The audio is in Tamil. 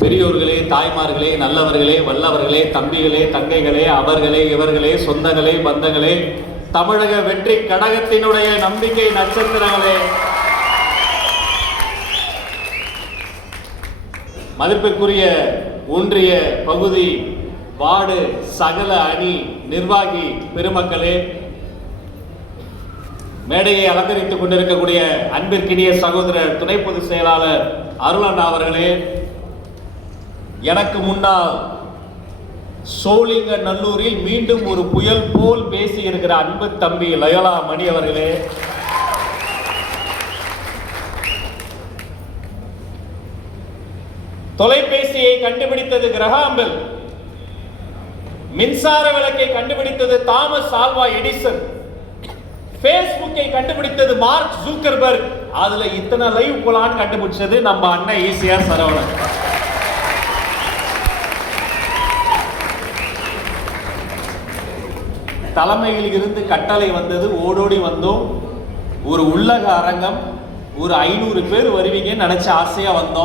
பெரியோர்களே, தாய்மார்களே, நல்லவர்களே, வல்லவர்களே, தம்பிகளே, தங்கைகளே, அவர்களே, இவர்களே, சொந்தங்களே, பந்தங்களே, தமிழக வெற்றி கழகத்தினுடைய நம்பிக்கை நட்சத்திரங்களே, மதிப்பிற்குரிய ஒன்றிய பகுதி வார்டு சகல அணி நிர்வாகி பெருமக்களே, மேடையை அலங்கரித்துக் கொண்டிருக்கக்கூடிய அன்பிற்கினிய சகோதரர் துணை பொதுச் செயலாளர் அருளண்ணா அவர்களே, எனக்கு முன்னால் சோழிங்கநல்லூரில் மீண்டும் ஒரு புயல் போல் பேசி இருக்கிற அன்பு தம்பி லயோலா மணி அவர்களே, தொலைபேசியை கண்டுபிடித்தது கிரஹாம்பெல், மின்சார விளக்கை கண்டுபிடித்தது தாமஸ் ஆல்வா எடிசன், பேஸ்புக்கை கண்டுபிடித்தது மார்க் ஜூக்கர்பர்க், அதுல இத்தனை லைவ் போலான்னு கண்டுபிடிச்சது நம்ம அண்ணன் ஈசிஆர் சரவணன். தலைமையில் இருந்து கட்டளை வந்தது, ஓடோடி வந்தோம். ஒரு உள்ளக அரங்கம், ஒரு 500 பேர் வருவீங்கன்னு நினைச்ச ஆசையா வந்தோம்.